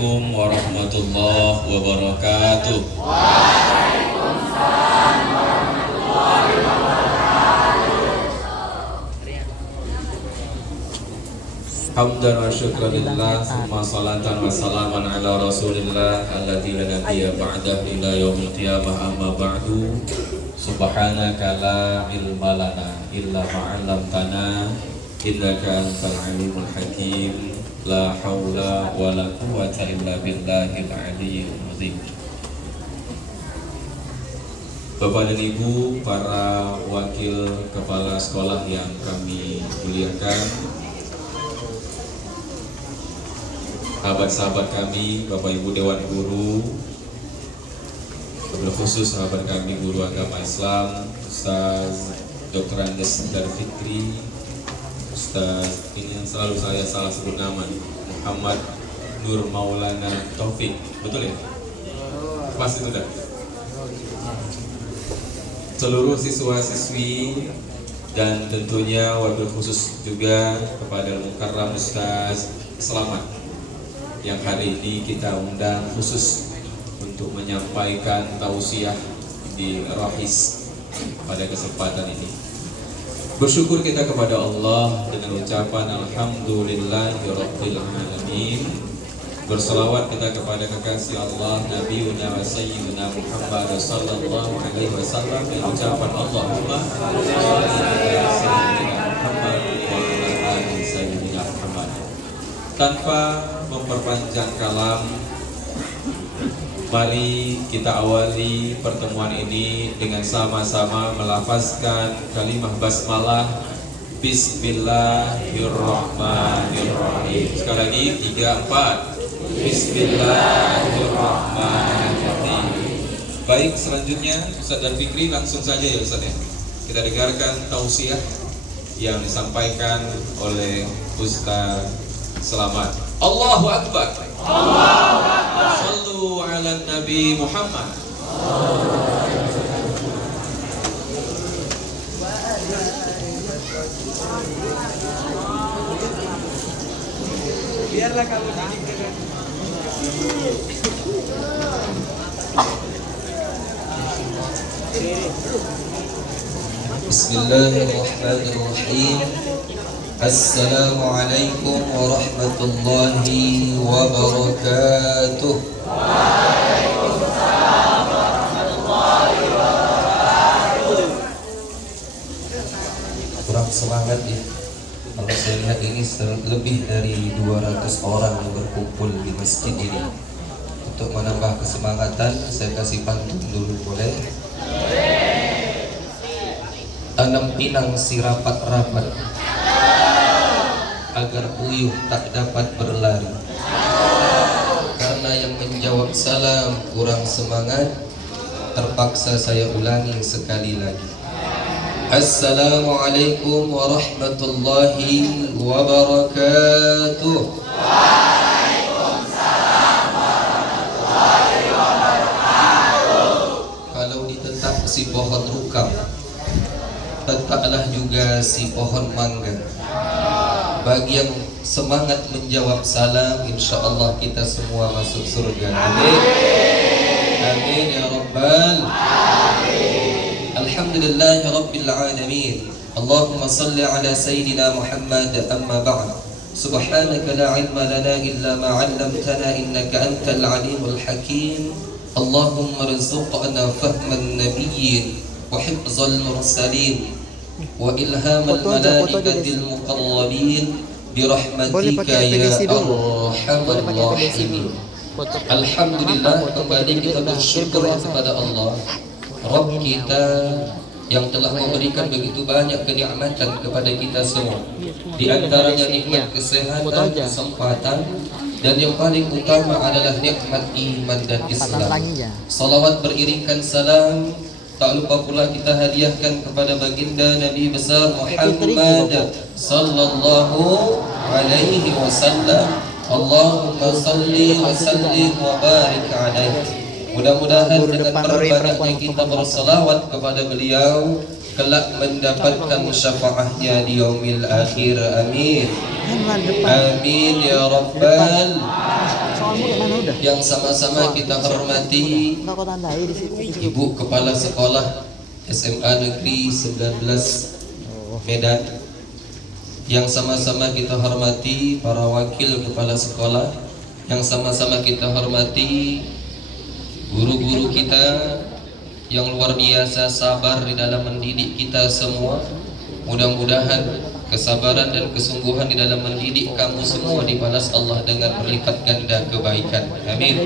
Assalamualaikum warahmatullahi wabarakatuh. Hamdan wa syukran lillah, summa salatan wa salaman ala rasulillah alladzi la nabiyya ba'dahu ila yaumil qiyamah, amma ba'du. Subhanaka la ilma lana illa ma 'allamtana innaka antal alimul hakim. La haula wa la quwwata illa billahil aliyyil azim. Bapak dan Ibu, para wakil kepala sekolah yang kami muliakan, sahabat-sahabat kami, Bapak Ibu Dewan Guru, wabil khusus sahabat kami guru agama Islam, Ustaz Dr. Andes Dar Fikri, Ustaz ini yang selalu saya salah sebut nama, Muhammad Nur Maulana Taufik, betul ya? Pas itu dah. Seluruh siswa-siswi dan tentunya wabil khusus juga kepada Mukarram Ustaz Selamat yang hari ini kita undang khusus untuk menyampaikan tausiah di Rahis pada kesempatan ini. Bersyukur kita kepada Allah dengan ucapan alhamdulillahirabbil alamin. Berselawat kita kepada kekasih Allah Nabi wa Sayyidina Muhammad sallallahu alaihi wasallam dengan ucapan Allahumma shalli ala sayyidina Muhammad wa ala ali sayyidina Muhammad. Tanpa memperpanjang kalam, mari kita awali pertemuan ini dengan sama-sama melafazkan kalimah basmalah. Bismillahirrahmanirrahim. Sekali lagi 3, 4. Bismillahirrahmanirrahim. Baik, selanjutnya Ustaz Dan Fikri langsung saja ya Ustaz ya. Kita dengarkan tausiah yang disampaikan oleh Ustaz Selamat. Allahu Akbar. Allahu Akbar. Sallu ala Nabi Muhammad. Biarlah kamu dikira. Bismillahirrahmanirrahim. Assalamualaikum warahmatullahi wabarakatuh. Waalaikumsalam warahmatullahi wabarakatuh. Kurang semangat ya. Kalau saya lihat ini lebih dari 200 orang yang berkumpul di masjid ini. Untuk menambah kesemangatan, saya kasih pantun dulu boleh? Tanam pinang si rapat-rapat, agar puyuh tak dapat berlari. Karena yang menjawab salam kurang semangat, terpaksa saya ulangi sekali lagi. Assalamualaikum warahmatullahi wabarakatuh. Waalaikumsalam warahmatullahi wabarakatuh. Kalau ditetap si pohon rukam, tetaplah juga si pohon mangga. Bagi yang semangat menjawab salam, insya Allah kita semua masuk surga. Amin. Amin ya Rabbal. Alhamdulillahi Rabbil Alamin. Allahumma salli ala Sayyidina Muhammad, amma ba'd. Subhanaka la ilma lana illa ma 'allamtana innaka antal alimul hakim. Allahumma rizqna fahman nabiyyin wa hifzal mursalin wa ilhamal malaikatil muqarrabin birahmatika ya arhamar rahimin. Alhamdulillah, kembali kita bersyukur kepada Allah Rabb kita yang telah memberikan begitu banyak kenikmatan kepada kita semua. Di antaranya nikmat kesehatan, kesempatan, dan yang paling utama adalah nikmat iman dan Islam. Salawat beriringkan salam, tak lupa pula kita hadiahkan kepada baginda Nabi besar Muhammad sallallahu alaihi wasallam. Allahumma salli wa sallim wa barik alaihi. Mudah-mudahan dengan berbanyaknya kita berselawat kepada beliau, kelak mendapatkan syafaatnya di yaumil akhir. Amin. Amin ya rabbal. Yang sama-sama kita hormati Ibu Kepala Sekolah SMA Negeri 19 Medan, yang sama-sama kita hormati para wakil kepala sekolah, yang sama-sama kita hormati guru-guru kita yang luar biasa sabar di dalam mendidik kita semua. Mudah-mudahan kesabaran dan kesungguhan di dalam mendidik kamu semua dibalas Allah dengan berlipat ganda kebaikan. Amin.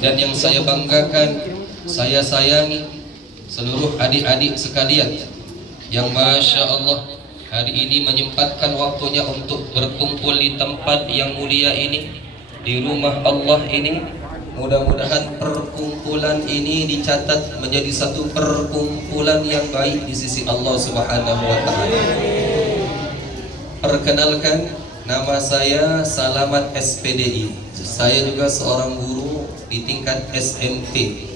Dan yang saya banggakan, saya sayangi seluruh adik-adik sekalian yang Masya Allah hari ini menyempatkan waktunya untuk berkumpul di tempat yang mulia ini, di rumah Allah ini. Mudah-mudahan perkumpulan ini dicatat menjadi satu perkumpulan yang baik di sisi Allah Subhanahu wa Ta'ala. Perkenalkan, nama saya Salamat SPDI. Saya juga seorang guru di tingkat SMP.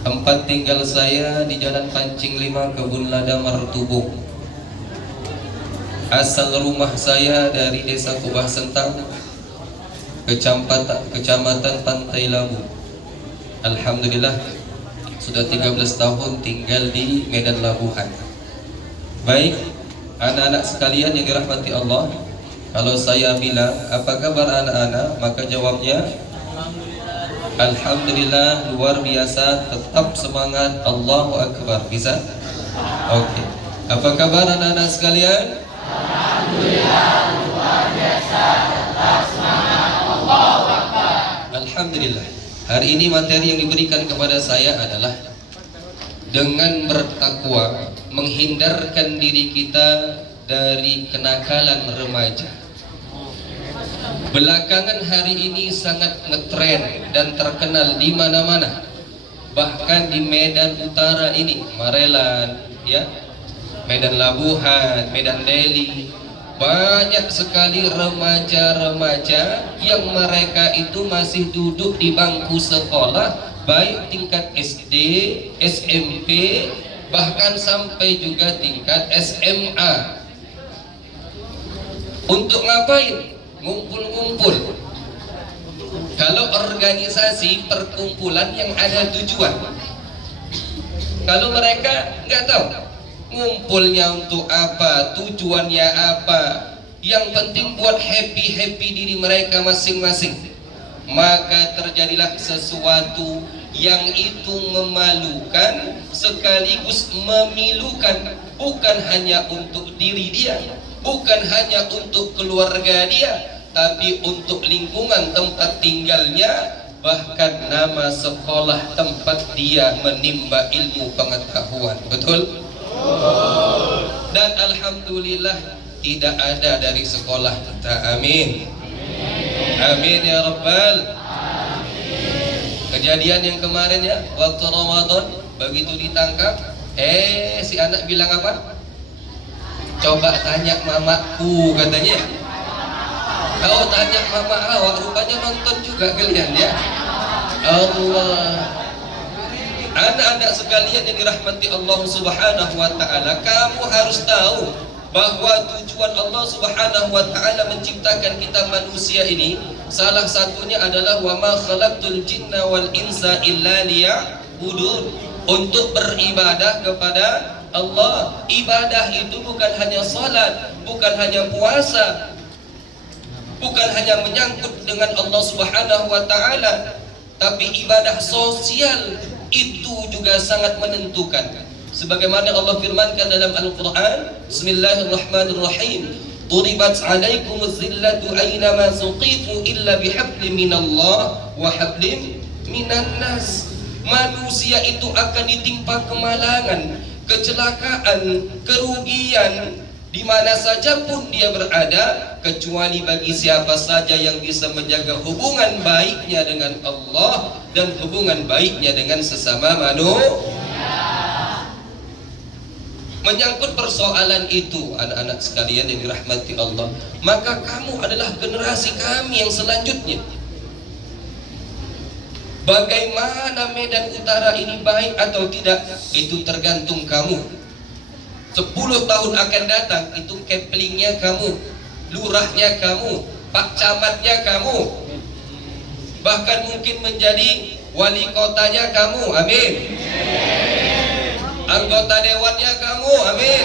Tempat tinggal saya di Jalan Pancing 5, Kebun Lada, Martubung. Asal rumah saya dari Desa Kubah Sentang, Kecamatan Pantai Labu. Alhamdulillah sudah 13 tahun tinggal di Medan Labuhan. Baik, anak-anak sekalian yang dirahmati Allah, kalau saya bilang apa kabar anak-anak, maka jawabnya Alhamdulillah, luar biasa, tetap semangat, Allahu Akbar. Bisa? Oke. Apa kabar anak-anak sekalian? Alhamdulillah, luar biasa, tetap semangat, Allahu Akbar. Alhamdulillah. Hari ini materi yang diberikan kepada saya adalah dengan bertakwa menghindarkan diri kita dari kenakalan remaja. Belakangan hari ini sangat ngetren dan terkenal di mana-mana. Bahkan di Medan Utara ini, Marelan, ya, Medan Labuhan, Medan Deli, banyak sekali remaja-remaja yang mereka itu masih duduk di bangku sekolah, baik tingkat SD, SMP, bahkan sampai juga tingkat SMA. Untuk ngapain? Ngumpul-ngumpul. Kalau organisasi perkumpulan yang ada tujuan. Kalau mereka nggak tahu ngumpulnya untuk apa, tujuannya apa, yang penting buat happy diri mereka masing-masing, maka terjadilah sesuatu yang itu memalukan sekaligus memilukan, bukan hanya untuk diri dia, bukan hanya untuk keluarga dia, tapi untuk lingkungan tempat tinggalnya, bahkan nama sekolah tempat dia menimba ilmu pengetahuan. Betul? Dan alhamdulillah tidak ada dari sekolah kita. Amin. Amin ya rabbal. Kejadian yang kemarin ya, waktu Ramadan, begitu ditangkap, si anak bilang apa? Coba tanya mamaku, katanya. Kau tanya mama awak, rupanya nonton juga kalian ya. Allah. Anak-anak sekalian yang dirahmati Allah Subhanahu wa Ta'ala, kamu harus tahu bahwa tujuan Allah Subhanahu wa Ta'ala menciptakan kita manusia ini, salah satunya adalah wa ma khalaqtul jinna wal insa illa liya'budun, untuk beribadah kepada Allah. Ibadah itu bukan hanya salat, bukan hanya puasa, bukan hanya menyangkut dengan Allah Subhanahu wa Ta'ala, tapi ibadah sosial itu juga sangat menentukan. Sebagaimana Allah firmankan dalam Al-Quran, Bismillahirrahmanirrahim, Turibat alaikumuz zillatu aynama suqifu illa bihablim minallah wa hablim minan nas. Manusia itu akan ditimpa kemalangan, kecelakaan, kerugian di mana saja pun dia berada, kecuali bagi siapa saja yang bisa menjaga hubungan baiknya dengan Allah dan hubungan baiknya dengan sesama manusia. Menyangkut persoalan itu, anak-anak sekalian yang dirahmati Allah, maka kamu adalah generasi kami yang selanjutnya. Bagaimana Medan Utara ini baik atau tidak, itu tergantung kamu. 10 tahun akan datang, itu keplingnya kamu, lurahnya kamu, pak camatnya kamu, bahkan mungkin menjadi wali kotanya kamu, amin. Anggota dewannya kamu, amin.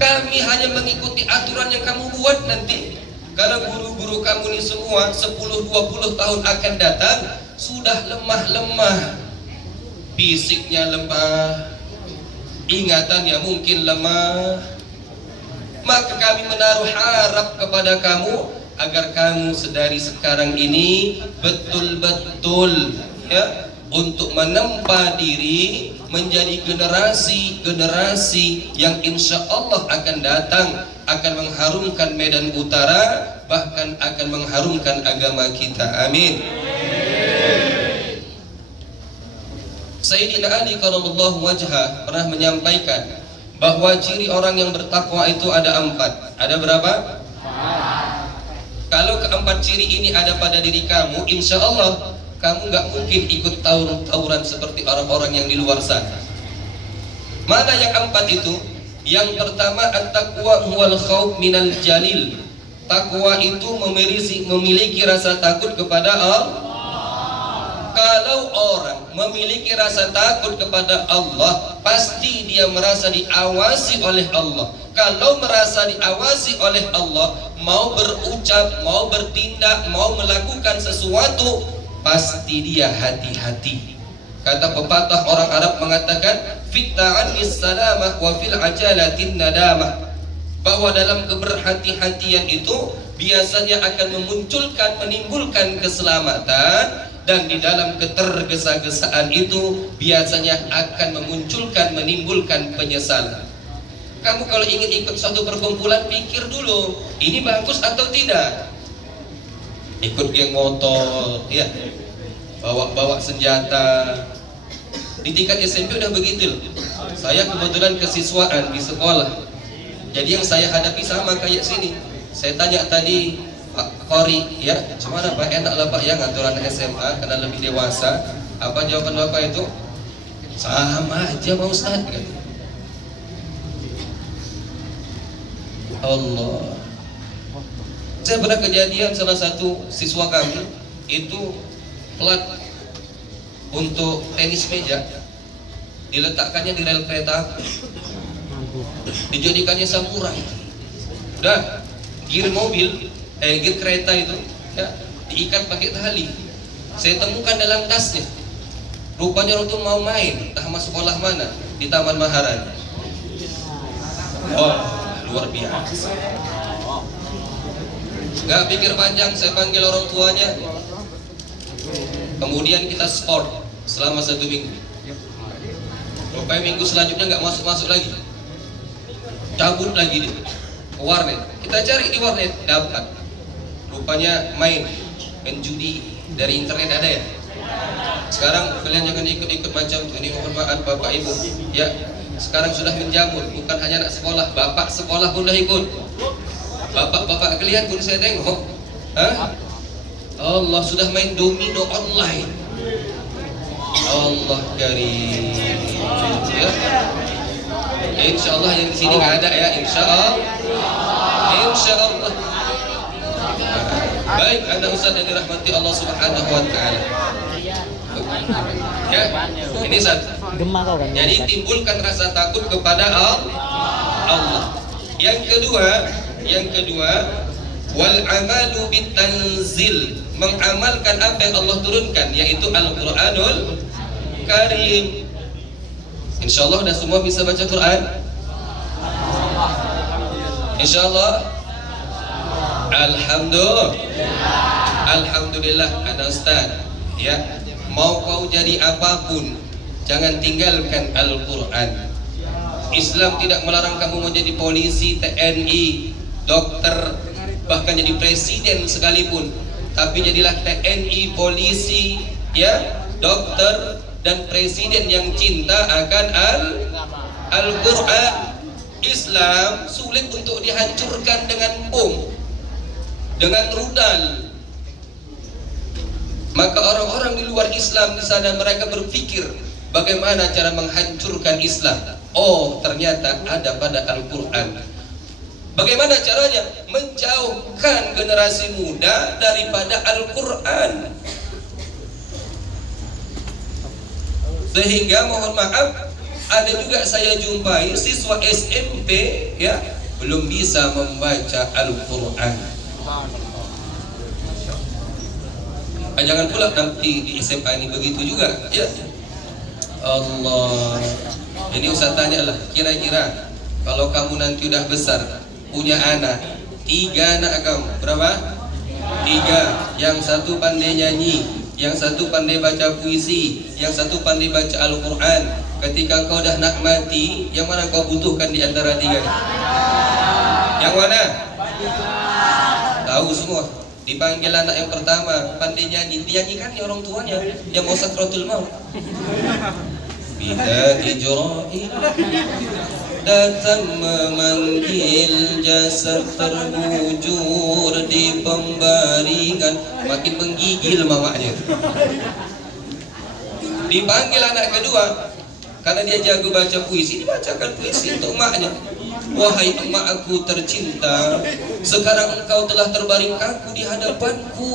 Kami hanya mengikuti aturan yang kamu buat nanti. Karena guru-guru kamu ini semua 10-20 tahun akan datang sudah lemah-lemah, fisiknya lemah, ingatannya mungkin lemah. Maka kami menaruh harap kepada kamu agar kamu sedari sekarang ini betul-betul ya untuk menempa diri menjadi generasi-generasi yang insya Allah akan datang, akan mengharumkan Medan Utara, bahkan akan mengharumkan agama kita, amin. Sayyidina Ali karramallahu wajhah pernah menyampaikan bahwa ciri orang yang bertakwa itu ada 4. Ada berapa? Kalau keempat ciri ini ada pada diri kamu, insya Allah kamu gak mungkin ikut tawuran seperti orang-orang yang di luar sana. Mana yang 4 itu? Yang pertama, at-taqwa huwal khauf minal jalil. Takwa itu memiliki rasa takut kepada Allah. Kalau orang memiliki rasa takut kepada Allah, pasti dia merasa diawasi oleh Allah. Kalau merasa diawasi oleh Allah, mau berucap, mau bertindak, mau melakukan sesuatu, pasti dia hati-hati. Kata pepatah orang Arab mengatakan, fit ta'annis salamah wa fil ajalatin nadamah, bahwa dalam keberhati-hatian itu biasanya akan menimbulkan keselamatan, dan di dalam ketergesa-gesaan itu biasanya akan menimbulkan penyesalan. Kamu kalau ingin ikut suatu perkumpulan, pikir dulu, ini bagus atau tidak. Ikut geng motor, ya, bawa senjata. Di tingkat SMP udah begitu loh. Saya kebetulan kesiswaan di sekolah, jadi yang saya hadapi sama kayak sini. Saya tanya tadi Pak Kori, ya, gimana Pak, enak lah Pak ya ngatur anak SMA karena lebih dewasa. Apa jawaban Bapak itu? Sama aja Pak Ustadz kan. Allah. Saya pernah kejadian salah satu siswa kami itu plat untuk tenis meja, diletakkannya di rel kereta, dijadikannya samurai. Udah, gear mobil, gear kereta itu ya, diikat pakai tali. Saya temukan dalam tasnya. Rupanya orang itu mau main, entah sama sekolah mana, di Taman Maharani. Oh, luar biasa. Gak pikir panjang, saya panggil orang tuanya. Kemudian kita sport selama 1 minggu. Rupanya minggu selanjutnya gak masuk lagi, cabut lagi dia ke warnet. Kita cari di warnet, dapat. Rupanya main judi dari internet ada ya. Sekarang kalian jangan ikut-ikut macam ini, mohon maaf Bapak Ibu ya. Sekarang sudah menjamur, bukan hanya anak sekolah, bapak sekolah pun dah ikut. Bapak-bapak kalian pun saya tengok, Allah sudah main domino online. Allah karim ya. Insya Allah yang di sini nggak ada ya, insya Allah. Baik, Anda Ustaz yang dirahmati Allah Subhanahu wa Ta'ala. Ya, ini satu. Jadi timbulkan rasa takut kepada Allah. Yang kedua, wal amalu bitanzil, mengamalkan apa yang Allah turunkan, yaitu Al-Qur'anul Karim. Insyaallah sudah semua bisa baca Quran? Insyaallah. Alhamdulillah ada Ustaz ya. Mau kau jadi apapun, jangan tinggalkan Al-Quran. Islam tidak melarang kamu menjadi polisi, TNI, dokter, bahkan jadi presiden sekalipun. Tapi jadilah TNI, polisi, ya, dokter dan presiden yang cinta akan Al-Quran. Islam sulit untuk dihancurkan dengan bom, dengan rudal. Maka orang-orang di luar Islam di sana mereka berpikir bagaimana cara menghancurkan Islam. Oh, ternyata ada pada Al-Quran. Bagaimana caranya? Menjauhkan generasi muda daripada Al-Quran. Sehingga mohon maaf, ada juga saya jumpai siswa SMP ya belum bisa membaca Al-Quran. Jangan pula nanti di SMA ini begitu juga ya. Allah. Ini Ustaz tanya lah, kira-kira kalau kamu nanti udah besar, punya anak, 3 anak kamu, berapa? 3. Yang satu pandai nyanyi, yang satu pandai baca puisi, yang satu pandai baca Al-Quran. Ketika kau dah nak mati, yang mana kau butuhkan di antara 3 ini? Yang mana? Tahu semua. Dipanggil anak yang pertama, pandai nyanyi, dinyanyikan ya orang tuanya yang mau sakratul maut. Bila Jibril datang memanggil, jasad terbujur di pembaringan, makin menggigil mamanya. Dipanggil anak kedua, karena dia jago baca puisi, dibacakan puisi untuk emaknya. Wahai emak aku tercinta, sekarang engkau telah terbaring kaku di hadapanku.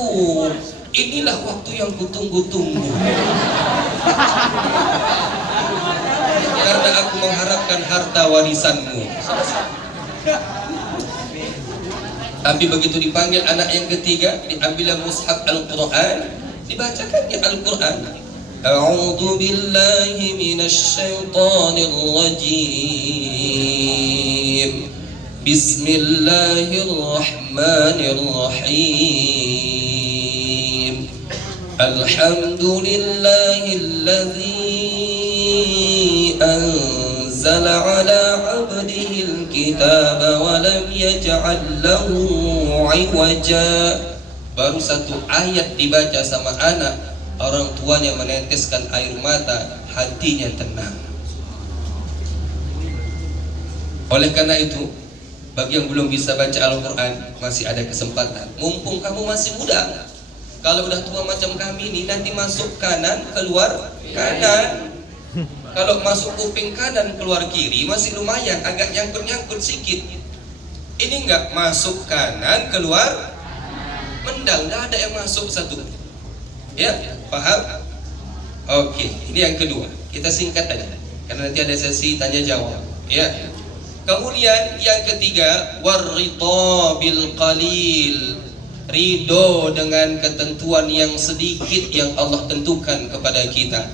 Inilah waktu yang kutunggu-tunggu. Karena aku mengharapkan harta warisanmu. Tapi begitu dipanggil anak yang ketiga, diambil mushaf Al-Quran, dibacakan di Al-Quran. A'udzu billahi minasy syaithanir rajim. Bismillahirrahmanirrahim. Alhamdulillahilladzi anzala ala 'abdihil kitaba wa lam yaj'al lahu 'iwaja. Baru satu ayat dibaca sama anak, orang tuanya meneteskan air mata, hatinya tenang. Oleh karena itu, bagi yang belum bisa baca Al-Quran, masih ada kesempatan. Mumpung kamu masih muda. Kalau udah tua macam kami ini, nanti masuk kanan, keluar kanan. Kalau masuk kuping kanan, keluar kiri, masih lumayan, agak nyangkut-nyangkut sedikit. Ini enggak, masuk kanan, keluar mendang, enggak ada yang masuk satu. Ya, paham? Oke, ini yang kedua. Kita singkat aja, karena nanti ada sesi tanya jawab. Ya. Kemudian yang ketiga, warridha bil qalil. Ridho dengan ketentuan yang sedikit yang Allah tentukan kepada kita.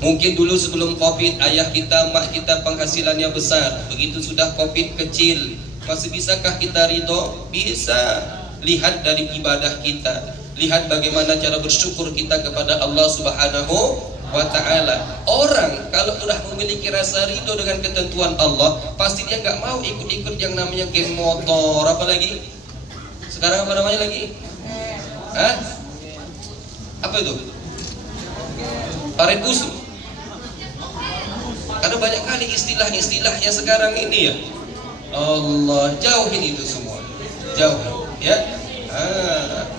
Mungkin dulu sebelum Covid, ayah kita, mak kita penghasilannya besar. Begitu sudah Covid kecil. Masih bisakah kita ridho? Bisa. Lihat dari ibadah kita. Lihat bagaimana cara bersyukur kita kepada Allah Subhanahu wa ta'ala. Orang kalau sudah memiliki rasa ridho dengan ketentuan Allah, pasti dia nggak mau ikut-ikut yang namanya geng motor, apa lagi? Sekarang apa namanya lagi? Hah? Apa itu? Paret busuk. Karena banyak kali istilah-istilahnya sekarang ini ya. Allah, jauhin itu semua. Jauhin, ya.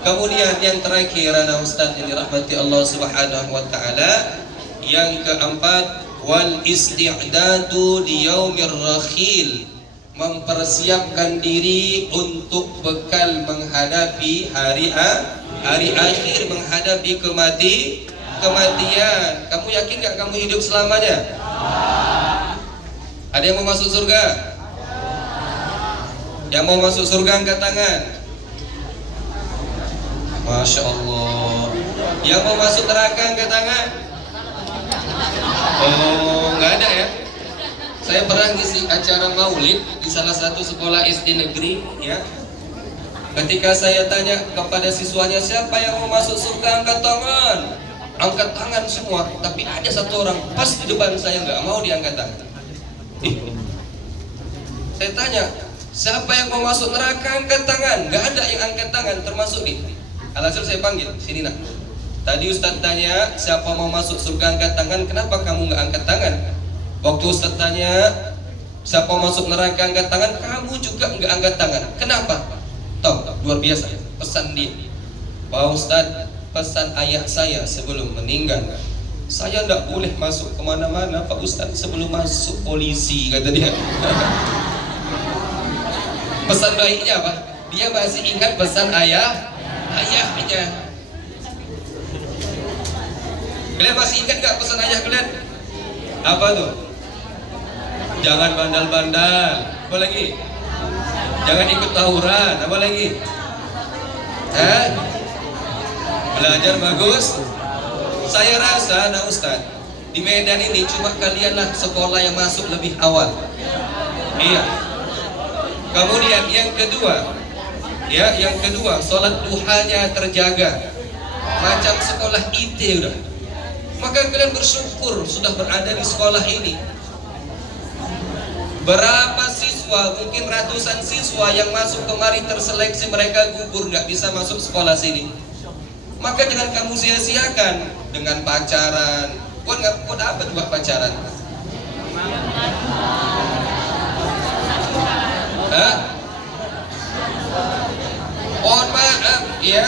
Kemudian yang terakhir, anak Ustaz yang dirahmati Allah Subhanahu wa ta'ala, yang keempat, wal isti'dadu li yaumir rakhil. Mempersiapkan diri untuk bekal menghadapi hari akhir, menghadapi kematian. Kamu yakin gak kamu hidup selamanya? Ada yang mau masuk surga? Yang mau masuk surga angkat tangan. Masya Allah. Yang mau masuk neraka angkat tangan. Oh, nggak ada ya? Saya pernah ngisi acara maulid di salah satu sekolah SD negeri, ya. Ketika saya tanya kepada siswanya, siapa yang mau masuk surga angkat tangan? Angkat tangan semua, tapi ada satu orang pas di depan saya nggak mau diangkat tangan. Saya tanya, siapa yang mau masuk neraka angkat tangan? Nggak ada yang angkat tangan, termasuk di. Alhasil saya panggil, sini nak. Tadi Ustaz tanya, siapa mau masuk surga angkat tangan? Kenapa kamu nggak angkat tangan? Waktu Ustaz tanya, siapa mau masuk neraka angkat tangan? Kamu juga nggak angkat tangan. Kenapa? Tahu, luar biasa pesan dia. Pak Ustaz, pesan ayah saya sebelum meninggal, saya tidak boleh masuk kemana-mana Pak Ustadz sebelum masuk polisi, kata dia. Pesan baiknya apa? Dia masih ingat pesan ayahnya. Kalian masih ingat gak pesan ayah kalian? Apa tuh? Jangan bandal-bandal. Apa lagi? Jangan ikut tawuran. Apa lagi? Belajar bagus. Saya rasa, nah Ustadz, di Medan ini cuma kalianlah sekolah yang masuk lebih awal. Iya. Kemudian yang kedua, sholat duhanya terjaga. Macam sekolah IT udah. Maka kalian bersyukur sudah berada di sekolah ini. Berapa siswa, mungkin ratusan siswa yang masuk kemari terseleksi, mereka gugur, nggak bisa masuk sekolah sini. Maka jangan kamu sia-siakan dengan pacaran. Kau dapat buat pacaran? Mohon maaf ya.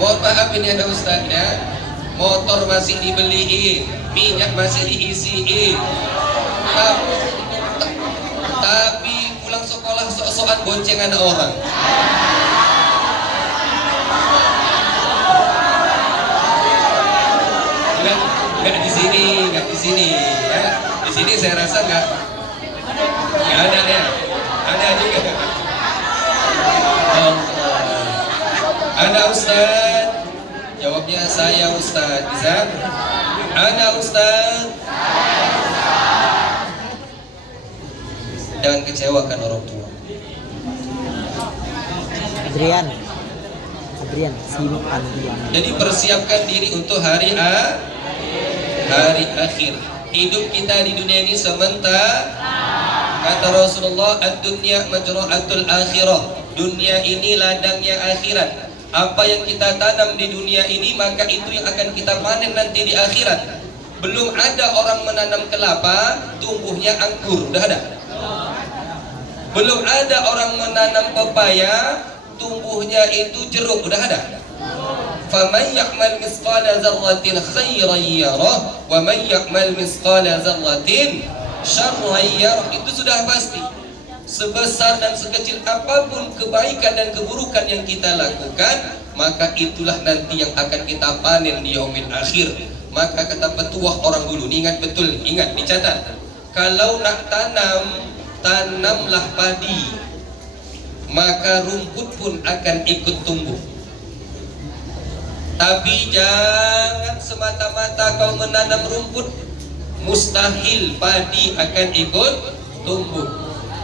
Mohon maaf ini ada Ustaz ya. Motor masih dibeliin, minyak masih diisiin. Tapi pulang sekolah sok-sokan bonceng anak orang. Enggak di sini ya. Di sini saya rasa enggak ada ya. Ada juga. Ada Ustaz. Jawabnya saya Ustaz. Bisa? Ada Ustaz. Jangan kecewakan orang tua. Adrian simpan dia. Jadi persiapkan diri untuk hari akhir. Hidup kita di dunia ini sementara. Kata Rasulullah, ad-dunya majra'atul akhirah. Dunia ini ladangnya akhirat. Apa yang kita tanam di dunia ini, maka itu yang akan kita panen nanti di akhirat. Belum ada orang menanam kelapa, tumbuhnya anggur. Udah ada? Belum ada orang menanam pepaya, tumbuhnya itu jeruk. Udah ada? فَمَنْ يَعْمَلْ مِثْقَالَ ذَرَّةٍ خَيْرًا يَرَهُ وَمَنْ يَعْمَلْ مِثْقَالَ ذَرَّةٍ شَرًّا يَرَهُ. Itu sudah pasti. Sebesar dan sekecil apapun kebaikan dan keburukan yang kita lakukan, maka itulah nanti yang akan kita panen di yaumil akhir. Maka kata petuah orang dulu, ingat betul, ingat, dicatat. Kalau nak tanamlah padi, maka rumput pun akan ikut tumbuh. Tapi jangan semata-mata kau menanam rumput, mustahil padi akan ikut tumbuh.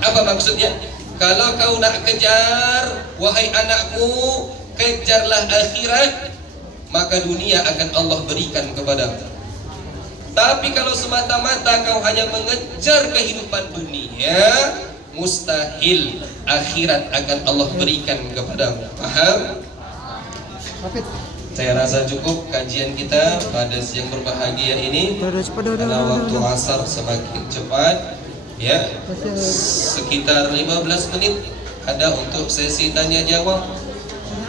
Apa maksudnya? Kalau kau nak kejar, wahai anakku, kejarlah akhirat, maka dunia akan Allah berikan kepadamu. Tapi kalau semata-mata kau hanya mengejar kehidupan dunia, mustahil akhirat akan Allah berikan kepadamu. Paham? Saya rasa cukup kajian kita pada siang berbahagia ini. Karena waktu asar semakin cepat, ya, sekitar 15 menit ada untuk sesi tanya jawab.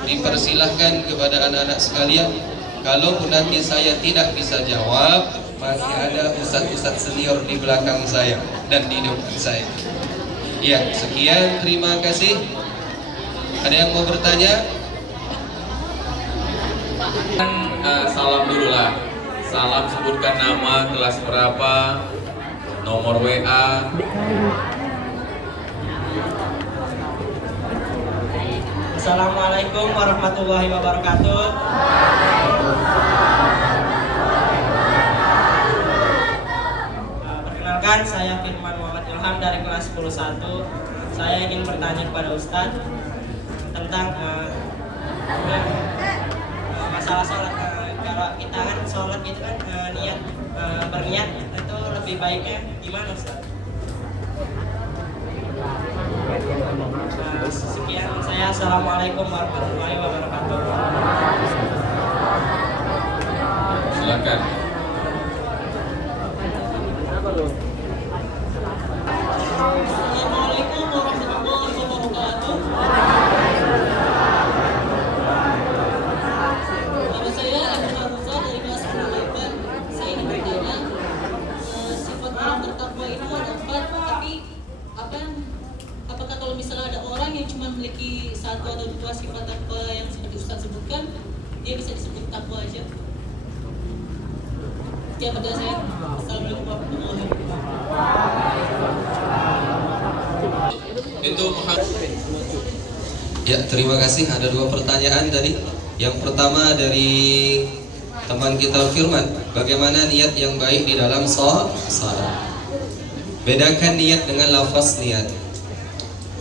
Dipersilahkan kepada anak-anak sekalian. Kalaupun nanti saya tidak bisa jawab, masih ada ustaz-ustaz senior di belakang saya dan di depan saya. Ya, sekian, terima kasih. Ada yang mau bertanya? Salam dulu lah. Salam, sebutkan nama, kelas berapa, nomor WA. Assalamualaikum warahmatullahi wabarakatuh. Perkenalkan, saya Firman Muhammad Ilham dari kelas 10-1. Saya ingin bertanya kepada Ustadz tentang masalah sholat. Kalau kita kan sholat gitu kan berniat itu lebih baiknya gimana Ustadz? Sekian saya. Assalamualaikum warahmatullahi wabarakatuh. Silakan. Assalamualaikum warahmatullahi wabarakatuh. dua sifat apa yang seperti Ustaz sebutkan, dia bisa disebut takwa aja. Sekian pada saya. Assalamualaikum warahmatullahi wabarakatuh. Itu Ya, terima kasih. Ada dua pertanyaan tadi. Yang pertama dari teman kita Firman, bagaimana niat yang baik di dalam salat? Bedakan niat dengan lafaz niat.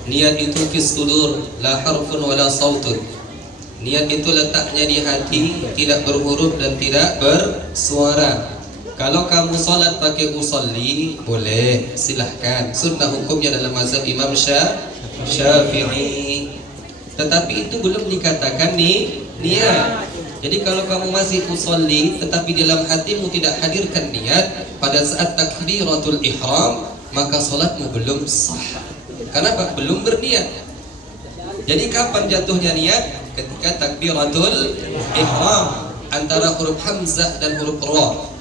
Niat itu fis sudur, la harfun wala sautun. Niat itu letaknya di hati, tidak berhuruf dan tidak bersuara. Kalau kamu salat pakai usolli, boleh, silahkan. Sunnah hukumnya dalam mazhab Imam Syafi'i. Tetapi itu belum dikatakan niat. Jadi kalau kamu masih usolli tetapi dalam hatimu tidak hadirkan niat pada saat takbiratul ihram, maka salatmu belum sah. Kenapa? Belum berniat. Jadi kapan jatuhnya niat? Ketika takbiratul ihram antara huruf hamzah dan huruf ra.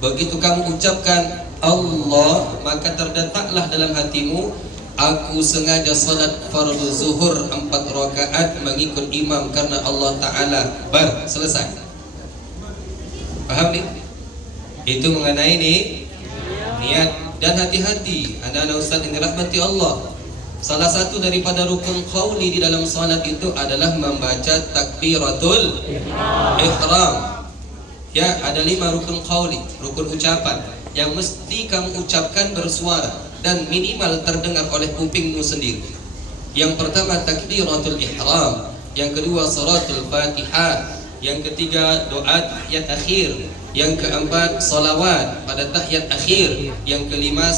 Begitu kamu ucapkan Allah, maka terdetaklah dalam hatimu, aku sengaja salat fardu zuhur 4 rakaat mengikut imam karena Allah Ta'ala. Selesai. Paham nih? Itu mengenai niat. Dan hati-hati, anak-anak Ustaz yang dirahmati Allah, salah satu daripada rukun qauli di dalam salat itu adalah membaca takbiratul ihram. Ya, ada 5 rukun qauli, rukun ucapan yang mesti kamu ucapkan bersuara dan minimal terdengar oleh kupingmu sendiri. Yang pertama takbiratul ihram, yang kedua salatul fatihah, yang ketiga doa tahiyat akhir, yang keempat salawat pada tahiyat akhir, yang kelima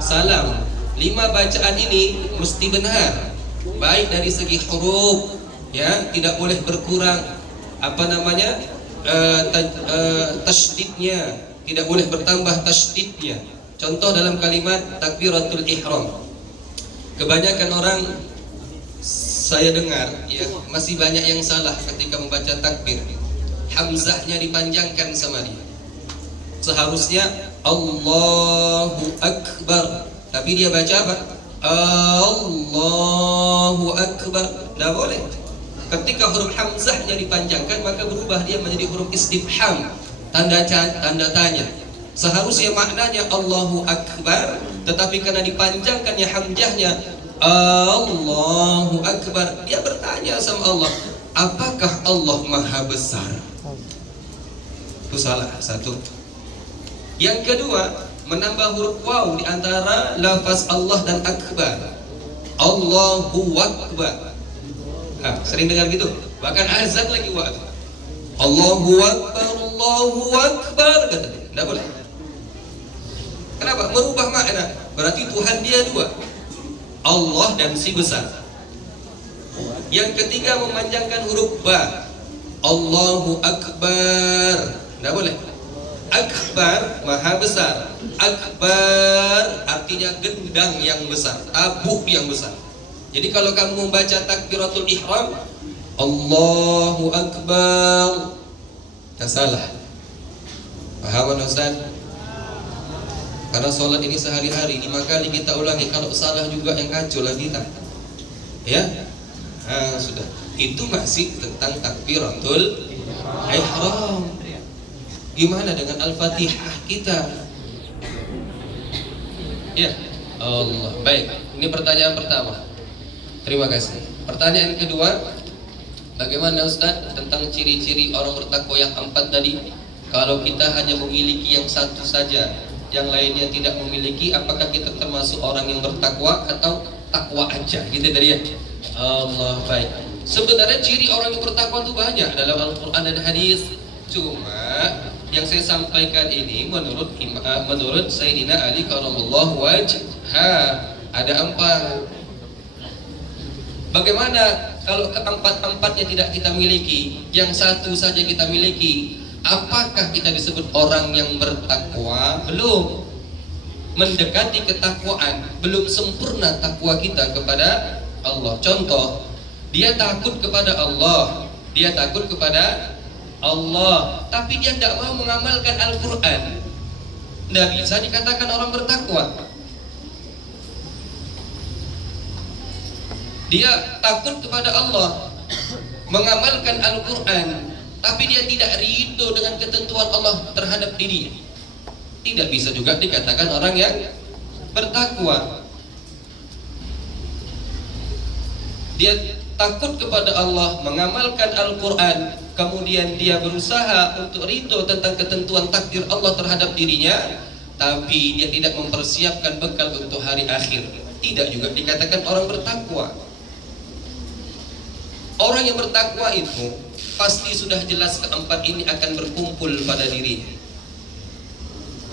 salam. 5 bacaan ini mesti benar, baik dari segi huruf, ya, tidak boleh berkurang tasydidnya, tidak boleh bertambah tasydidnya. Contoh dalam kalimat takbiratul ihram, kebanyakan orang saya dengar ya masih banyak yang salah ketika membaca takbir. Hamzahnya dipanjangkan sama dia. Seharusnya Allahu Akbar, tapi dia baca apa? Allahu Akbar. Tidak boleh. Ketika huruf hamzahnya dipanjangkan, maka berubah dia menjadi huruf istifham, tanda tanya. Seharusnya maknanya Allahu Akbar, tetapi karena dipanjangkannya hamzahnya Allahu Akbar, dia bertanya sama Allah, apakah Allah Maha Besar? Itu salah satu. Yang kedua, menambah huruf waw di antara lafaz Allah dan Akbar. Allahu Akbar. Sering dengar gitu. Bahkan azan lagi wa akbar. Allahu Akbar, Allahu Akbar, kata dia. Tidak boleh. Kenapa? Merubah makna. Berarti Tuhan dia dua, Allah dan si besar. Yang ketiga, memanjangkan huruf ba. Allahu Akbar. Tidak boleh. Akbar, maha besar. Akbar artinya gendang yang besar, tabuk yang besar. Jadi kalau kamu membaca takbiratul ihram, Allahu Akbar, tak salah. Paham Ustaz? Karena sholat ini sehari-hari 5 kali kita ulangi. Kalau salah juga yang kacau lah kita. Ya, sudah. Itu masih tentang takbiratul ihram. Gimana dengan Al-Fatihah kita? Ya, Allah. Baik, ini pertanyaan pertama. Terima kasih. Pertanyaan kedua, bagaimana Ustaz tentang ciri-ciri orang bertakwa yang 4 tadi? Kalau kita hanya memiliki yang satu saja, yang lainnya tidak memiliki, apakah kita termasuk orang yang bertakwa atau takwa aja? Gitu tadi ya. Allah, baik. Sebenarnya ciri orang yang bertakwa itu banyak dalam Al-Quran dan hadis. Cuma yang saya sampaikan ini menurut Sayyidina Ali karramallahu wajhah ada 4. Bagaimana kalau keempat-empatnya tidak kita miliki, yang satu saja kita miliki? Apakah kita disebut orang yang bertakwa? Belum. Mendekati ketakwaan, belum sempurna takwa kita kepada Allah. Contoh, dia takut kepada Allah, dia takut kepada Allah, tapi dia tidak mau mengamalkan Al-Quran. Tidak bisa dikatakan orang bertakwa. Dia takut kepada Allah, mengamalkan Al-Quran, tapi dia tidak ridho dengan ketentuan Allah terhadap diri. Tidak bisa juga dikatakan orang yang bertakwa. Dia takut kepada Allah, mengamalkan Al-Quran, kemudian dia berusaha untuk ridho tentang ketentuan takdir Allah terhadap dirinya, tapi dia tidak mempersiapkan bekal untuk hari akhir. Tidak juga dikatakan orang bertakwa. Orang yang bertakwa itu pasti sudah jelas keempat ini akan berkumpul pada dirinya.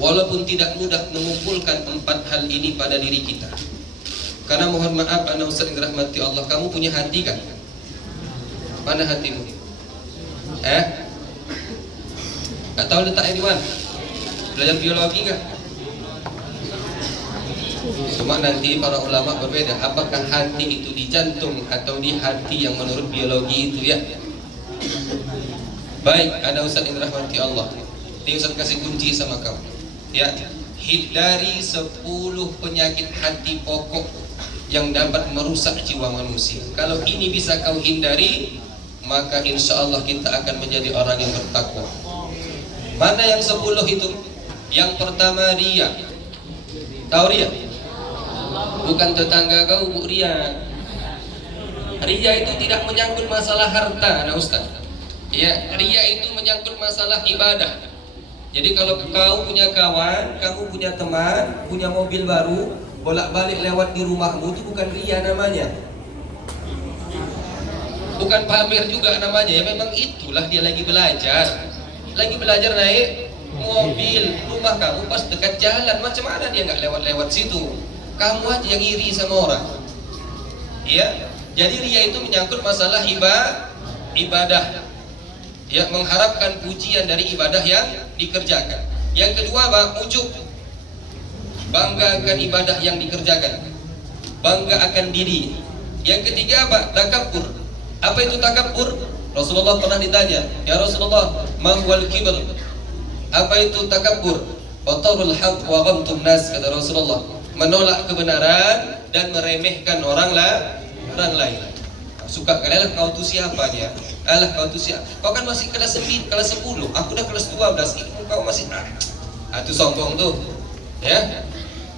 Walaupun tidak mudah mengumpulkan empat hal ini pada diri kita. Karena mohon maaf anak ustaz yang dirahmati Allah, kamu punya hati kan? Mana hatimu? Gak tahu letaknya di mana? Belajar biologi gak? Cuma nanti para ulama berbeda, apakah hati itu di jantung atau di hati yang menurut biologi itu ya. Baik, ada ustaz yang dirahmati Allah. Ini ustaz kasih kunci sama kamu. Ya, hindari 10 penyakit hati pokok yang dapat merusak jiwa manusia. Kalau ini bisa kau hindari, maka insya Allah kita akan menjadi orang yang bertakwa. Mana yang 10 itu? Yang pertama riya. Tahu riya? Bukan tetangga kau bu ria. Ria itu tidak menyangkut masalah harta, nah Ustaz. Ya, ria itu menyangkut masalah ibadah. Jadi kalau kau punya kawan, kamu punya teman, punya mobil baru, bolak-balik lewat di rumahmu, itu bukan ria namanya. Bukan pamer juga namanya, ya memang itulah dia lagi belajar. Lagi belajar naik mobil, rumah kamu pas dekat jalan, macam mana dia nggak lewat-lewat situ? Kamu aja yang iri sama orang. Ya, jadi ria itu menyangkut masalah ibadah. Ya, mengharapkan pujian dari ibadah yang dikerjakan. Yang kedua, ujub. Bangga akan ibadah yang dikerjakan. Bangga akan diri. Yang ketiga, takabbur. Apa itu takabbur? Rasulullah pernah ditanya, "Ya Rasulullah, ma huwal kibr?" Apa itu takabbur? Batarul haqq wa ghamtun nas, kata Rasulullah. Menolak kebenaran dan meremehkan orang lain. Suka kali lah kau tu siapanya? Alah kau tu siapa? Kau kan masih kelas 9, kelas 10. Aku dah kelas 12. Kau masih itu sombong tuh. Ya.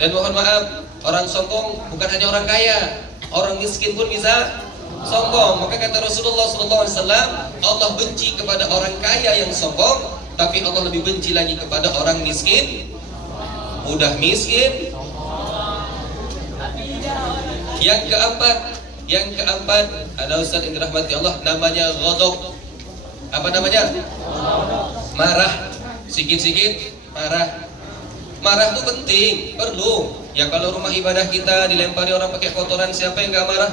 Dan mohon maaf, orang sombong bukan hanya orang kaya, orang miskin pun bisa sombong. Maka kata Rasulullah SAW, Allah benci kepada orang kaya yang sombong, tapi Allah lebih benci lagi kepada orang miskin. Udah miskin. Yang keempat, ada ustaz yang dirahmati Allah, namanya ghadab. Apa namanya? Marah. Sikit-sikit marah. Marah itu penting, perlu. Ya kalau rumah ibadah kita dilempari orang pakai kotoran, siapa yang enggak marah?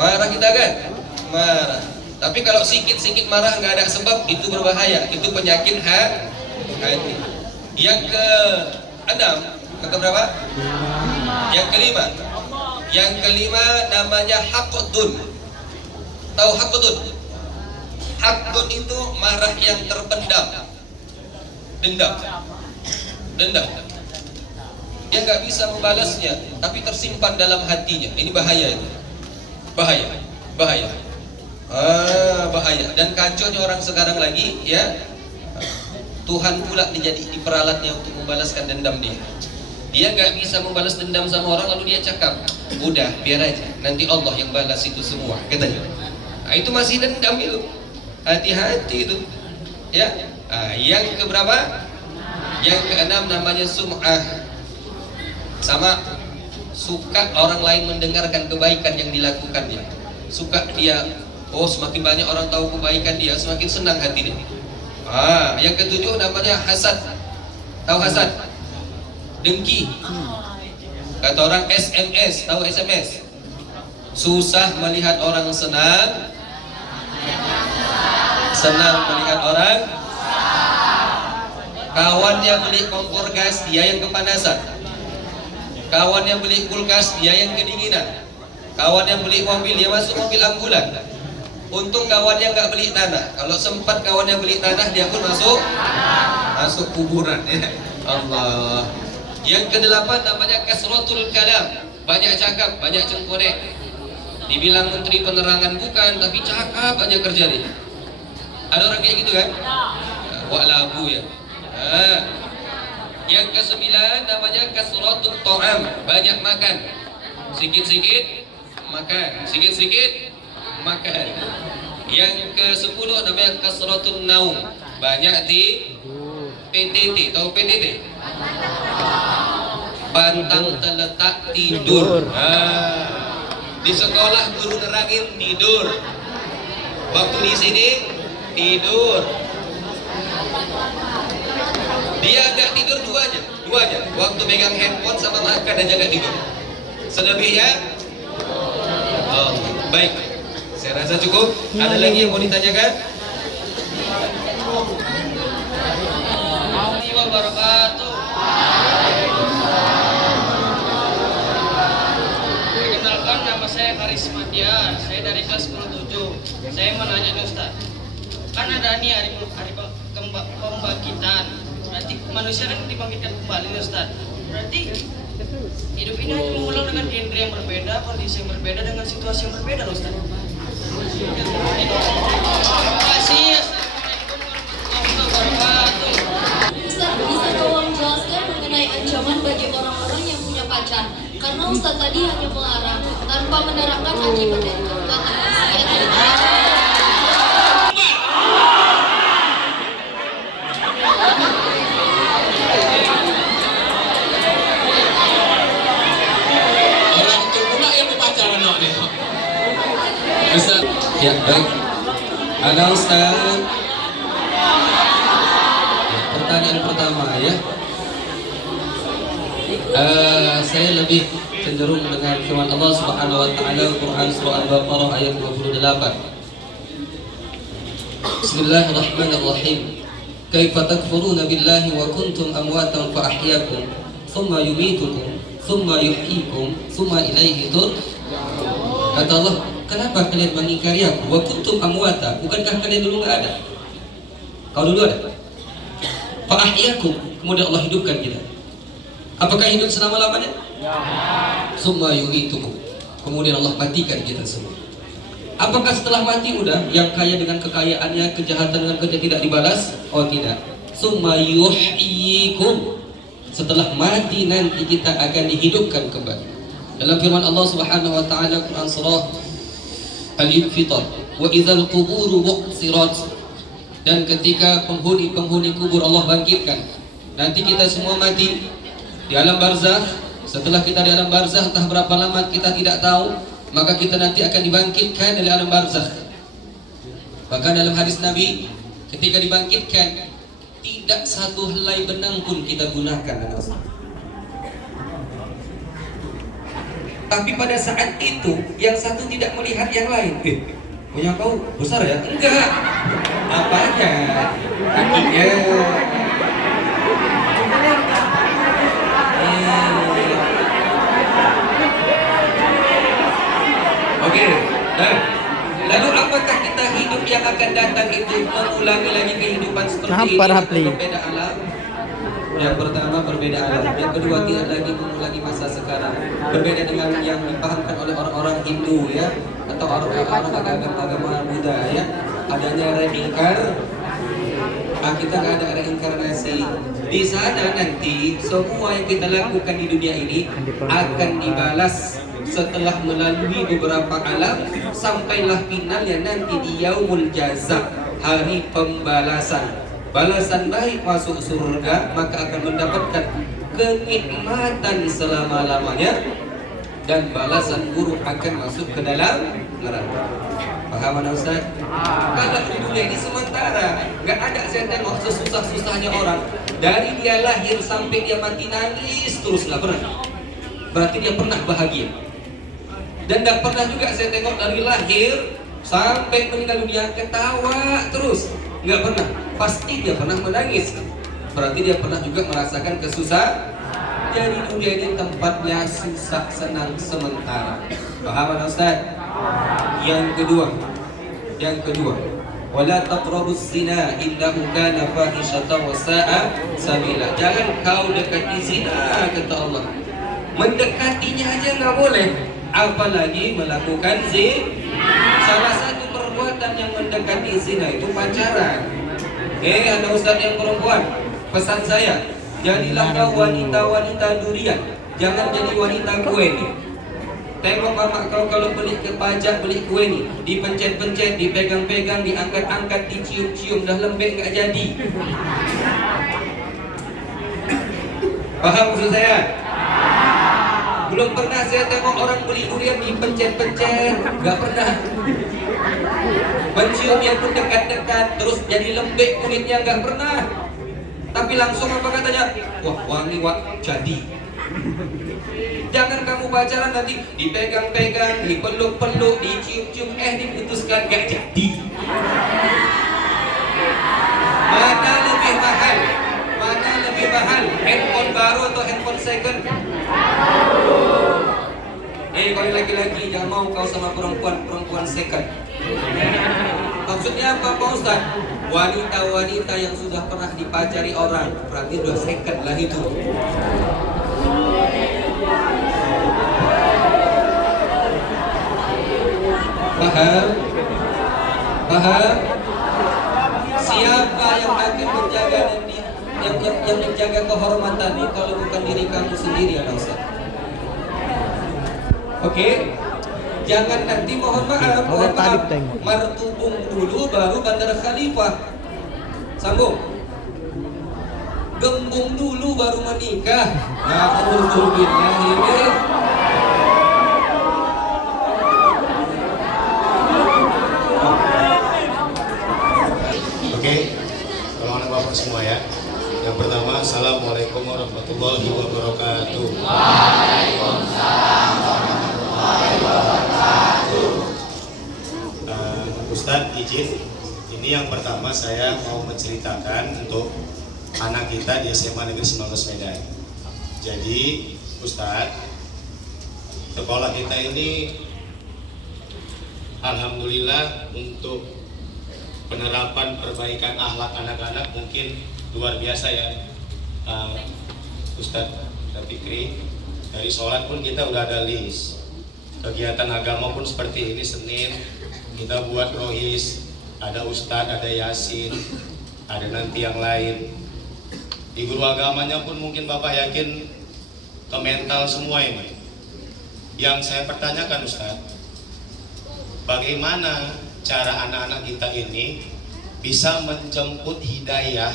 Marah kita kan? Marah. Tapi kalau sikit-sikit marah nggak ada sebab, itu berbahaya. Itu penyakit hati. Yang ke-6, berapa? Yang kelima namanya haqqudun. Tahu haqqudun? Haqqudun itu marah yang terpendam. Dendam. Dia nggak bisa membalasnya, tapi tersimpan dalam hatinya. Ini bahaya itu. Bahaya. Dan kacaunya orang sekarang lagi, ya. Tuhan pula diperalatnya untuk membalaskan dendam dia. Dia nggak bisa membalas dendam sama orang, lalu dia cakap, udah biar aja, nanti Allah yang balas itu semua, katanya. Nah, itu masih dendam itu. Hati-hati itu. Ya. Yang keberapa? Yang keenam namanya sum'ah. Sama, suka orang lain mendengarkan kebaikan yang dilakukannya. Suka dia, semakin banyak orang tahu kebaikan dia, semakin senang hati dia. Yang ketujuh namanya hasad. Tahu hasad? Dengki. Kata orang SMS, tahu SMS? Susah melihat orang senang melihat orang. Kawannya beli kompor gas, dia yang kepanasan. Kawan yang beli kulkas, dia yang kedinginan. Kawan yang beli mobil, dia masuk mobil ambulan. Untung kawannya nggak beli tanah. Kalau sempat kawan yang beli tanah, dia pun masuk kuburan. Ya. Allah. Yang ke-8 namanya kasratul kalam. banyak cakap, banyak cengkonek. Dibilang menteri penerangan bukan, tapi cakap aja kerja dia. Ada orang kayak gitu kan? Wak labu ya. Yang kesembilan namanya kasratut ta'am, banyak makan. Sikit-sikit makan, sikit-sikit makan. Yang ke-10 namanya kasratun naum, banyak di PTT. Tahu PTT? Pantang terletak tidur. Di sekolah guru nerangin tidur. Waktu di sini tidur. Dia nggak tidur dua aja. Waktu megang handphone sama makan aja nggak tidur. Selebihnya, oh, baik. Saya rasa cukup. Ada lagi yang mau ditanyakan? Assalamualaikum wabarakatuh. Perkenalkan, nama saya Haris Matia. Saya dari kelas 10-7. Saya mau nanya nih Ustaz. Kan ada nih hari pembangkitan. Berarti manusia kan dibangkitkan kembali nih Ustaz. Berarti hidup ini hanya mengulang dengan genre yang berbeda, kondisi yang berbeda, dengan situasi yang berbeda loh Ustaz. Terima kasih. Assalamualaikum warahmatullahi wabarakatuh. Ustaz, bisa tolong jelaskan mengenai ancaman bagi orang-orang yang punya pacar? Karena Ustaz tadi hanya melarang tanpa menerangkan akibat dari perbuatan maksiat yang Orang itu pula yang berpacaran nih. Ustaz. Ya, baik. Ada Ustaz. Pertanyaan pertama ya. Saya lebih cenderung dengan firman Allah Subhanahu wa taala Quran surah Al-Baqarah ayat 28. Bismillahirrahmanirrahim. Kaifa takfuruna billahi wa kuntum amwatan fa ahyaakum thumma yumitukum thumma yuhyikum thumma ilaihi turja'un. Kata Allah, kenapa kalian mengingkari aku? Wa kuntum amwata, bukankah kalian dulu enggak ada? Kau dulu ada? Fa ahyaakum, kemudian Allah hidupkan kita. Apakah hidup selama-lamanya? Ya. Summa yumitukum, kemudian Allah matikan kita semua. Apakah setelah mati udah yang kaya dengan kekayaannya, kejahatan dengan kejahatan tidak dibalas? Oh tidak. Summa yuhyikum, setelah mati nanti kita akan dihidupkan kembali. Dalam firman Allah Subhanahu wa taala Quran surah Al-Infitar, wa idzal quburu bu'tsirat, dan ketika penghuni-penghuni kubur Allah bangkitkan. Nanti kita semua mati di alam barzakh. Setelah kita di alam barzakh entah berapa lama kita tidak tahu, maka kita nanti akan dibangkitkan dari alam barzakh. Bahkan dalam hadis Nabi, ketika dibangkitkan tidak satu helai benang pun kita gunakan. Tapi pada saat itu yang satu tidak melihat yang lain. Punya kau besar ya? Enggak. Apanya? Kakinya. Oke. Lalu apakah kita hidup yang akan datang itu mengulangi lagi kehidupan seperti ini berbeda alam? Yang pertama berbeda alam, yang kedua tidak lagi mengulangi masa sekarang. Berbeda dengan yang dipahamkan oleh orang-orang Hindu ya, atau orang-orang agama Buddha ya. Adanya reinkarnasi. Kita nggak ada reinkarnasi. Di sana nanti semua yang kita lakukan di dunia ini akan dibalas setelah melalui beberapa alam, sampailah finalnya nanti di yaumul jaza, hari pembalasan. Balasan baik masuk surga, maka akan mendapatkan kenikmatan selama-lamanya, dan balasan buruk akan masuk ke dalam neraka. Paham Ustaz? Kalau di dunia ini sementara, nggak ada saya tengok sesusah-susahnya orang. Dari dia lahir sampai dia mati nangis terus, nggak pernah. Berarti dia pernah bahagia. Dan tidak pernah juga saya tengok dari lahir sampai meninggal dunia ketawa terus, nggak pernah. Pasti dia pernah menangis. Berarti dia pernah juga merasakan kesusahan. Jadi dunia ini tempatnya susah senang sementara. Paham Ustaz? Yang kedua, wala taqrabus zina innahu kana fahishatan wa sa'a sabila. Jangan kau dekati zina, kata Allah. Mendekatinya aja nggak boleh, apalagi melakukan zina. Salah satu perbuatan yang mendekati zina itu pacaran. Ada ustadz yang perempuan, pesan saya, jadilah kau wanita-wanita durian, jangan jadi wanita kue nih. Tengok mama kau kalau beli ke pajak, beli kue nih, dipencet-pencet, dipegang-pegang, diangkat-angkat, dicium-cium, dah lembek nggak jadi. Paham maksud saya? Belum pernah saya tengok orang beli durian dipencet-pencet, nggak pernah. Menciumnya pun dekat-dekat, terus jadi lembek kulitnya, nggak pernah. Tapi langsung apa katanya? Wah, wangi, wah, jadi. Jangan kamu pacaran nanti dipegang-pegang, dipeluk-peluk, dicium-cium, diputuskan gak jadi. Mana lebih mahal? Mana lebih mahal? Handphone baru atau handphone second? Kalau laki-laki jangan mau kau sama perempuan second. Maksudnya apa Pak Ustaz? Wanita-wanita yang sudah pernah dipacari orang, berarti sudah second lah itu. Paham? Paham? Siapa yang akan menjaga yang menjaga kehormatan ini kalau bukan diri kamu sendiri ya Ustaz? Oke? Jangan nanti mohon maaf, martubung dulu baru bandar khalifah. Sambung. Gembung dulu baru menikah. Nah, alhamdulillah ini. Oke, kalau anak bapak semua ya. Yang pertama, assalamualaikum warahmatullahi wabarakatuh. Waalaikumsalam warahmatullahi wabarakatuh. Ustadz izin, ini yang pertama saya mau menceritakan untuk anak kita di SMA Negeri 19 Medan. Jadi, Ustadz, sekolah kita ini alhamdulillah untuk penerapan perbaikan akhlak anak-anak mungkin luar biasa ya, Ustadz Fikri. Dari sholat pun kita udah ada list. Kegiatan agama pun seperti ini, Senin kita buat rohis, ada Ustadz, ada Yasin, ada nanti yang lain. Di guru agamanya pun mungkin Bapak yakin ke mental semua ini. Yang saya pertanyakan Ustadz, bagaimana cara anak-anak kita ini bisa menjemput hidayah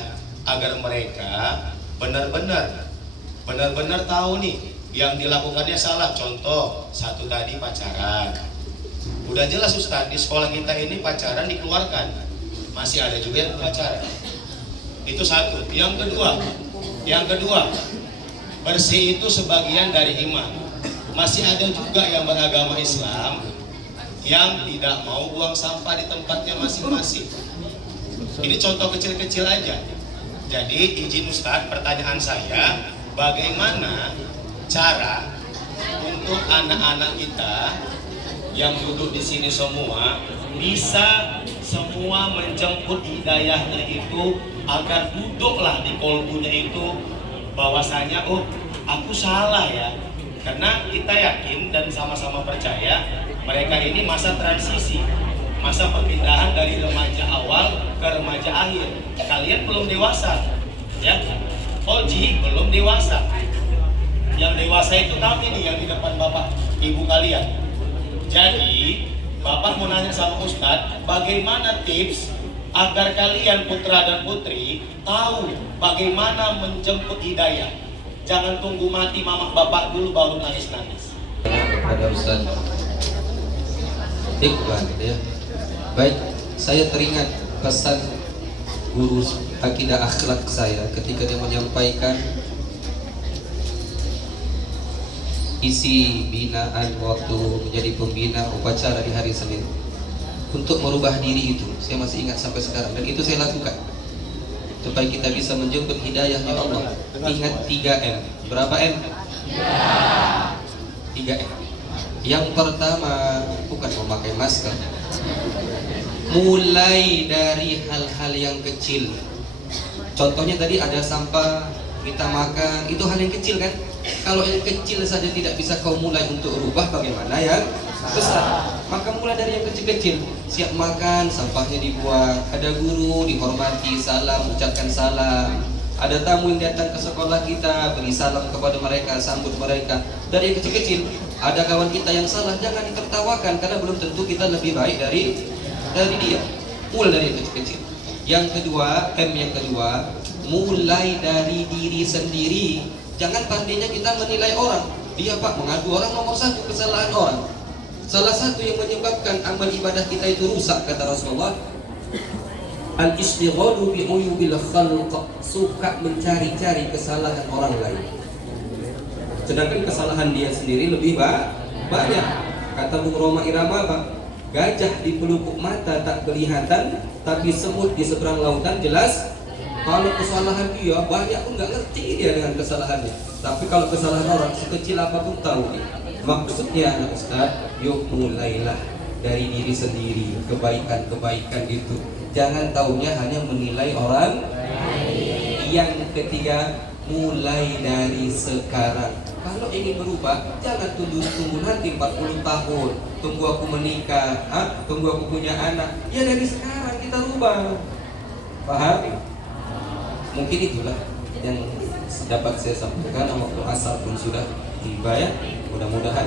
agar mereka benar-benar tahu nih yang dilakukannya salah. Contoh satu tadi pacaran, udah jelas Ustadz di sekolah kita ini pacaran dikeluarkan, masih ada juga yang pacaran. Itu satu. Yang kedua, bersih itu sebagian dari iman. Masih ada juga yang beragama Islam yang tidak mau buang sampah di tempatnya masing-masing. Ini contoh kecil-kecil aja. Jadi izin Ustadz, pertanyaan saya, bagaimana cara untuk anak-anak kita yang duduk di sini semua bisa semua menjemput hidayahnya itu agar duduklah di kolbunya itu bahwasanya oh aku salah ya. Karena kita yakin dan sama-sama percaya mereka ini masa transisi, masa perpindahan dari remaja awal ke remaja akhir. Kalian belum dewasa, ya. Oji belum dewasa. Yang dewasa itu tahun ini yang di depan bapak, ibu kalian. Jadi bapak mau nanya sama Ustadz, bagaimana tips agar kalian putra dan putri tahu bagaimana menjemput hidayah? Jangan tunggu mati mama bapak dulu baru nangis-nangis. Ada Ustaz Iqbal ya. Baik, saya teringat pesan guru akidah akhlak saya ketika dia menyampaikan isi binaan waktu menjadi pembina upacara di hari Senin untuk merubah diri itu. Saya masih ingat sampai sekarang dan itu saya lakukan supaya kita bisa menjemput hidayahnya Allah. Ingat 3M. Berapa M? 3M. Yang pertama bukan memakai masker. Mulai dari hal-hal yang kecil. Contohnya tadi ada sampah kita makan, itu hal yang kecil kan? Kalau yang kecil saja tidak bisa kau mulai untuk rubah, bagaimana yang besar? Maka mulai dari yang kecil-kecil. Siap makan, sampahnya dibuang. Ada guru, dihormati, salam, ucapkan salam. Ada tamu yang datang ke sekolah kita, beri salam kepada mereka, sambut mereka. Dari yang kecil-kecil. Ada kawan kita yang salah, jangan ditertawakan, karena belum tentu kita lebih baik dari dia. Mulai dari yang kecil-kecil. Yang kedua, yang kedua, mulai dari diri sendiri. Jangan pandainya kita menilai orang. Dia Pak mengadu orang, nomor satu kesalahan orang. Salah satu yang menyebabkan amal ibadah kita itu rusak, kata Rasulullah, al-istighalu bi'uyubil khalq, suka mencari-cari kesalahan orang lain. Sedangkan kesalahan dia sendiri lebih banyak. Kata Bung Roma Irama apa? Gajah di pelupuk mata tak kelihatan, tapi semut di seberang lautan jelas. Kalau kesalahan dia banyak pun nggak ngerti dia dengan kesalahannya. Tapi kalau kesalahan orang sekecil apapun tahu dia. Maksudnya anak Ustaz, yuk mulailah dari diri sendiri, kebaikan-kebaikan itu. Jangan taunya hanya menilai orang. Yang ketiga, mulai dari sekarang. Kalau ingin berubah, jangan tunggu nanti 40 tahun, tunggu aku menikah, tunggu aku punya anak. Ya dari sekarang kita rubah. Paham? Mungkin itulah yang dapat saya sampaikan. Waktu asar pun sudah tiba ya. Mudah-mudahan